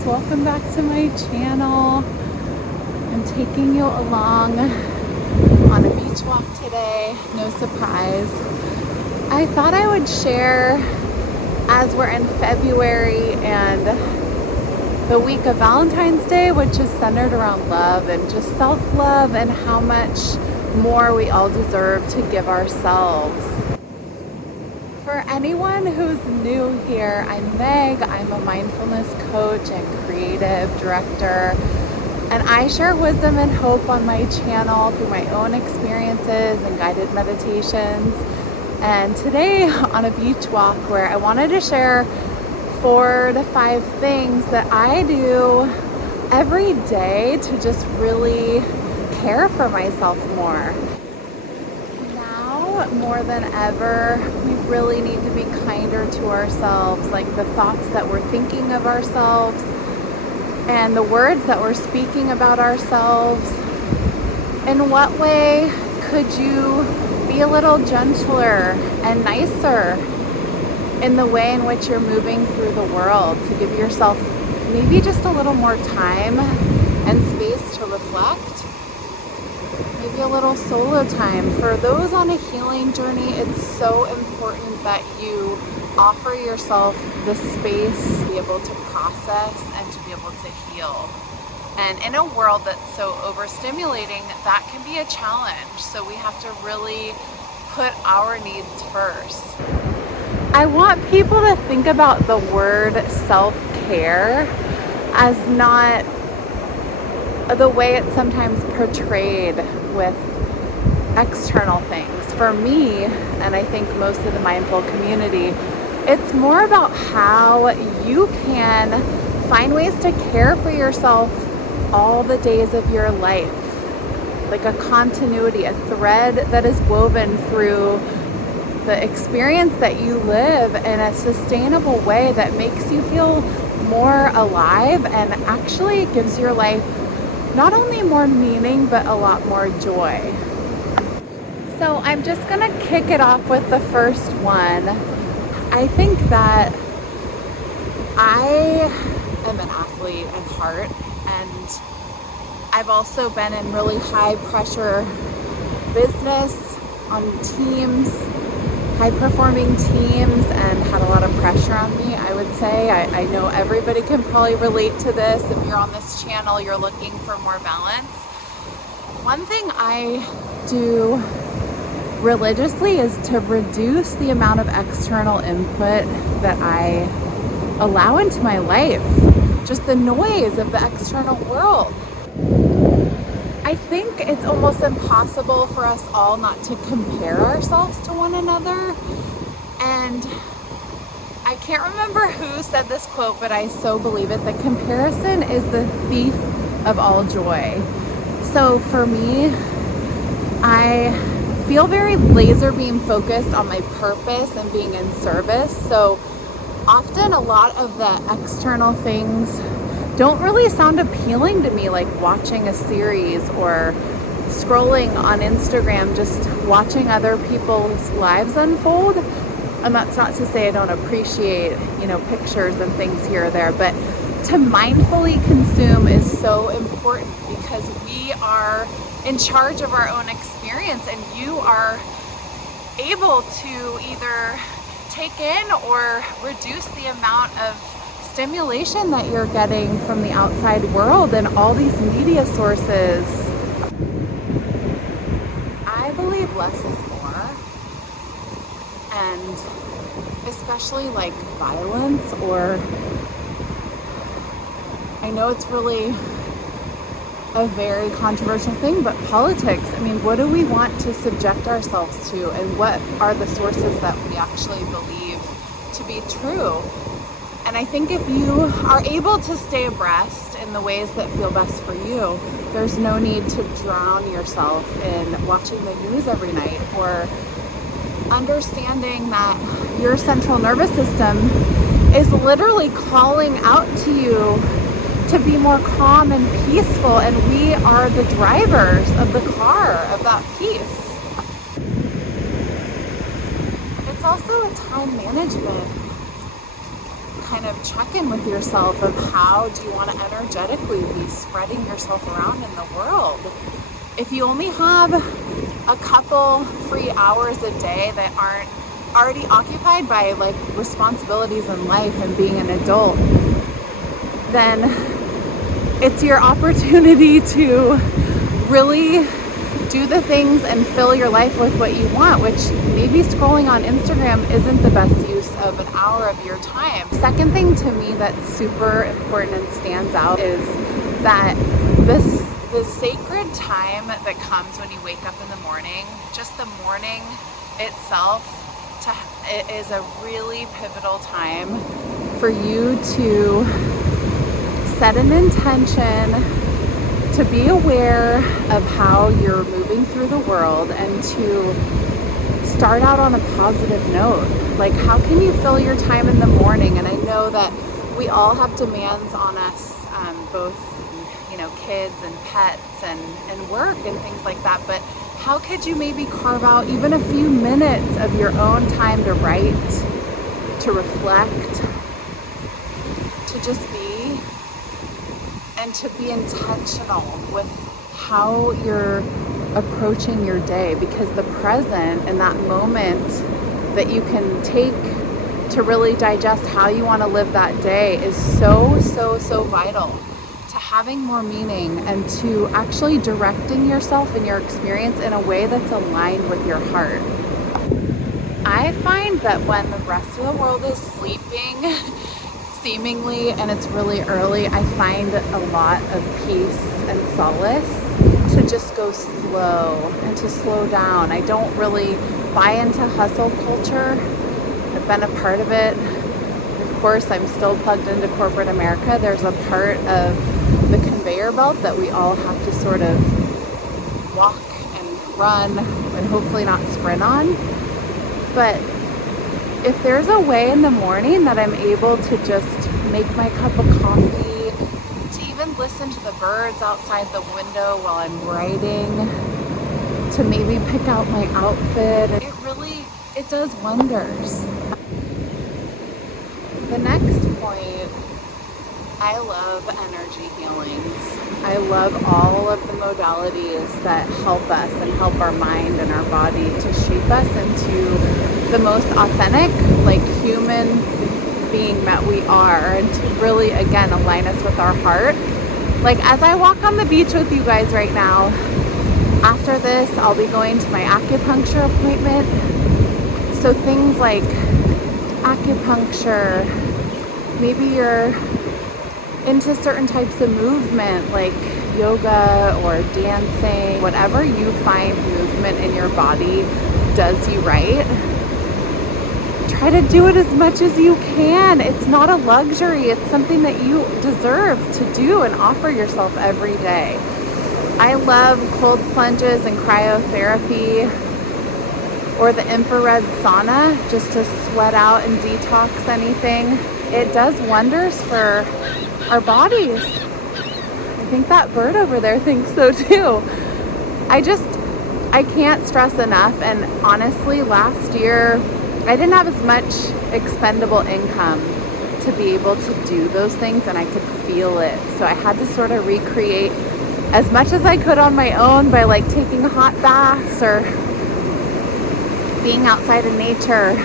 Valentines, welcome back to my channel. I'm taking you along on a beach walk today, no surprise. I thought I would share, as we're in February and the week of Valentine's Day, which is centered around love and just self-love and how much more we all deserve to give ourselves. For anyone who's new here, I'm Meg. I'm a mindfulness coach and creative director, and I share wisdom and hope on my channel through my own experiences and guided meditations. And today on a beach walk where I wanted to share 4 to 5 things that I do every day to just really care for myself more. Now, more than ever, we really need to be kinder to ourselves, like the thoughts that we're thinking of ourselves and the words that we're speaking about ourselves. In what way could you be a little gentler and nicer in the way in which you're moving through the world, to give yourself maybe just a little more time and space to reflect? Maybe a little solo time. For those on a healing journey, it's so important that you offer yourself the space to be able to process and to be able to heal. And in a world that's so overstimulating, that can be a challenge. So we have to really put our needs first. I want people to think about the word self-care as not the way it's sometimes portrayed with external things. For me, and I think most of the mindful community, it's more about how you can find ways to care for yourself all the days of your life. Like a continuity, a thread that is woven through the experience that you live in a sustainable way that makes you feel more alive and actually gives your life not only more meaning, but a lot more joy. So I'm just gonna kick it off with the first one. I think that I am an athlete at heart, and I've also been in really high pressure business on teams, high performing teams, and had a lot of pressure on me, I would say. I know everybody can probably relate to this. If you're on this channel, you're looking for more balance. One thing I do religiously is to reduce the amount of external input that I allow into my life. Just the noise of the external world. I think it's almost impossible for us all not to compare ourselves to one another. And I can't remember who said this quote, but I so believe it, that comparison is the thief of all joy. So for me, I feel very laser beam focused on my purpose and being in service. So often a lot of the external things don't really sound appealing to me, like watching a series or scrolling on Instagram, just watching other people's lives unfold. And that's not to say I don't appreciate, pictures and things here or there, but to mindfully consume is so important because we are in charge of our own experience, and you are able to either take in or reduce the amount of stimulation that you're getting from the outside world and all these media sources. I believe less is more, and especially like violence, or I know it's really a very controversial thing, but politics. I mean, what do we want to subject ourselves to, and what are the sources that we actually believe to be true? And I think if you are able to stay abreast in the ways that feel best for you, there's no need to drown yourself in watching the news every night, or understanding that your central nervous system is literally calling out to you to be more calm and peaceful, and we are the drivers of the car of that peace. It's also a time management kind of check in with yourself of how do you want to energetically be spreading yourself around in the world. If you only have a couple free hours a day that aren't already occupied by like responsibilities in life and being an adult, then it's your opportunity to really do the things and fill your life with what you want, which maybe scrolling on Instagram isn't the best use of an hour of your time. Second thing to me that's super important and stands out is that the sacred time that comes when you wake up in the morning, just the morning itself, it is a really pivotal time for you to set an intention, to be aware of how you're moving through the world, and to start out on a positive note. Like, how can you fill your time in the morning? And I know that we all have demands on us, both, kids and pets and work and things like that. But how could you maybe carve out even a few minutes of your own time to write, to reflect, to just be, and to be intentional with how you're approaching your day? Because the present and that moment that you can take to really digest how you want to live that day is so vital to having more meaning and to actually directing yourself and your experience in a way that's aligned with your heart. I find that when the rest of the world is sleeping, seemingly, and it's really early, I find a lot of peace and solace to just go slow and to slow down. I don't really buy into hustle culture. I've been a part of it. Of course, I'm still plugged into corporate America. There's a part of the conveyor belt that we all have to sort of walk and run and hopefully not sprint on. But if there's a way in the morning that I'm able to just make my cup of coffee, to even listen to the birds outside the window while I'm writing, to maybe pick out my outfit, it does wonders. The next point, I love energy healings. I love all of the modalities that help us and help our mind and our body to shape us into the most authentic, like, human being that we are, and to really, again, align us with our heart. Like, as I walk on the beach with you guys right now, after this, I'll be going to my acupuncture appointment. So things like acupuncture, maybe you're into certain types of movement like yoga or dancing, whatever you find movement in your body does you right, try to do it as much as you can. It's not a luxury. It's something that you deserve to do and offer yourself every day. I love cold plunges and cryotherapy, or the infrared sauna, just to sweat out and detox anything. It does wonders for our bodies. I think that bird over there thinks so too. I can't stress enough, and honestly, last year, I didn't have as much expendable income to be able to do those things, and I could feel it. So I had to sort of recreate as much as I could on my own by, like, taking hot baths or being outside in nature.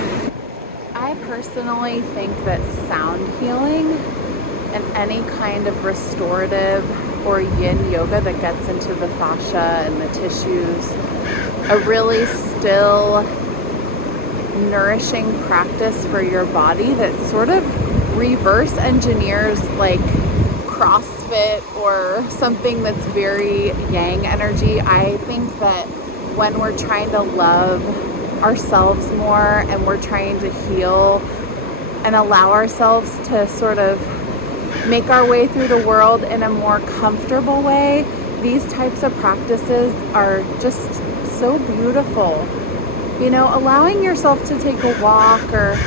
I personally think that sound healing and any kind of restorative or yin yoga that gets into the fascia and the tissues, a really still nourishing practice for your body that sort of reverse engineers like CrossFit or something that's very yang energy. I think that when we're trying to love ourselves more and we're trying to heal and allow ourselves to sort of make our way through the world in a more comfortable way, these types of practices are just so beautiful. You know, allowing yourself to take a walk or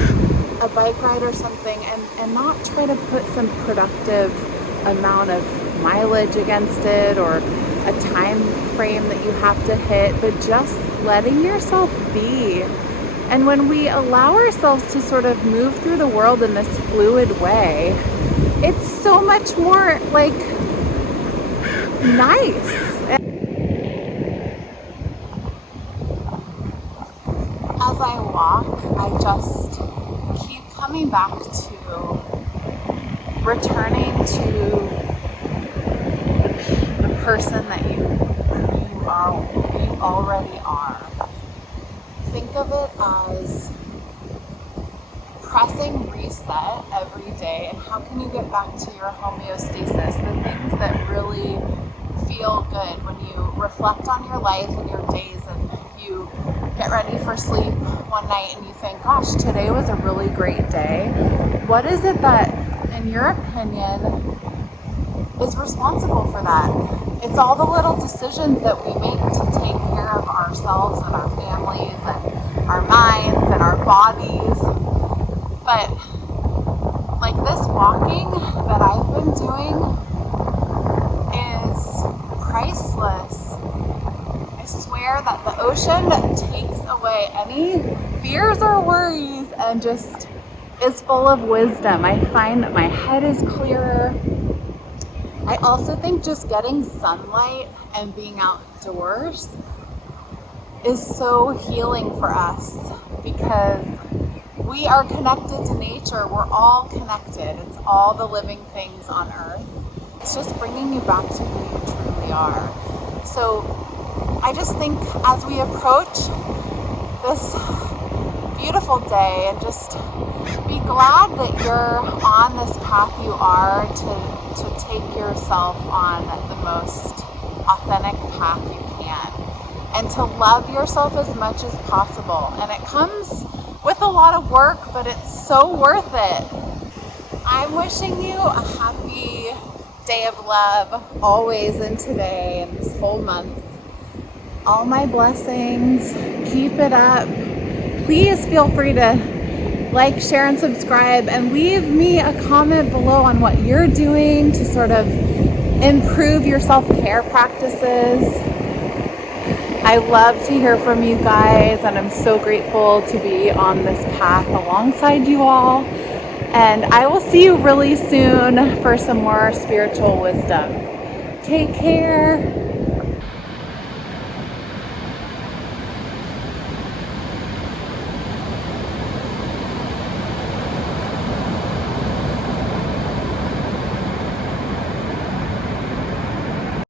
a bike ride or something and not try to put some productive amount of mileage against it or a time frame that you have to hit, but just letting yourself be And when we allow ourselves to sort of move through the world in this fluid way, it's so much more like nice. As I walk, I just keep coming back to returning to the person that you already are. Think of it as pressing reset every day, and how can you get back to your homeostasis, the things that really feel good when you reflect on your life and your days, and you get ready for sleep one night and you think, gosh, today was a really great day. What is it that, in your opinion, is responsible for that? It's all the little decisions that we make to take care of ourselves and our families and our minds and our bodies. But like this walking that I've been doing is priceless. I swear that the ocean takes away any fears or worries and just is full of wisdom. I find that my head is clearer. I also think just getting sunlight and being outdoors is so healing for us because we are connected to nature. We're all connected. It's all the living things on earth. It's just bringing you back to who you truly are. So I just think as we approach this beautiful day, and just be glad that you're on this path you are to take yourself on the most authentic path you can, and to love yourself as much as possible. And it comes with a lot of work, but it's so worth it. I'm wishing you a happy day of love always and today and this whole month. All my blessings. Keep it up. Please feel free to like, share, and subscribe, and leave me a comment below on what you're doing to sort of improve your self-care practices. I love to hear from you guys, and I'm so grateful to be on this path alongside you all. And I will see you really soon for some more spiritual wisdom. Take care.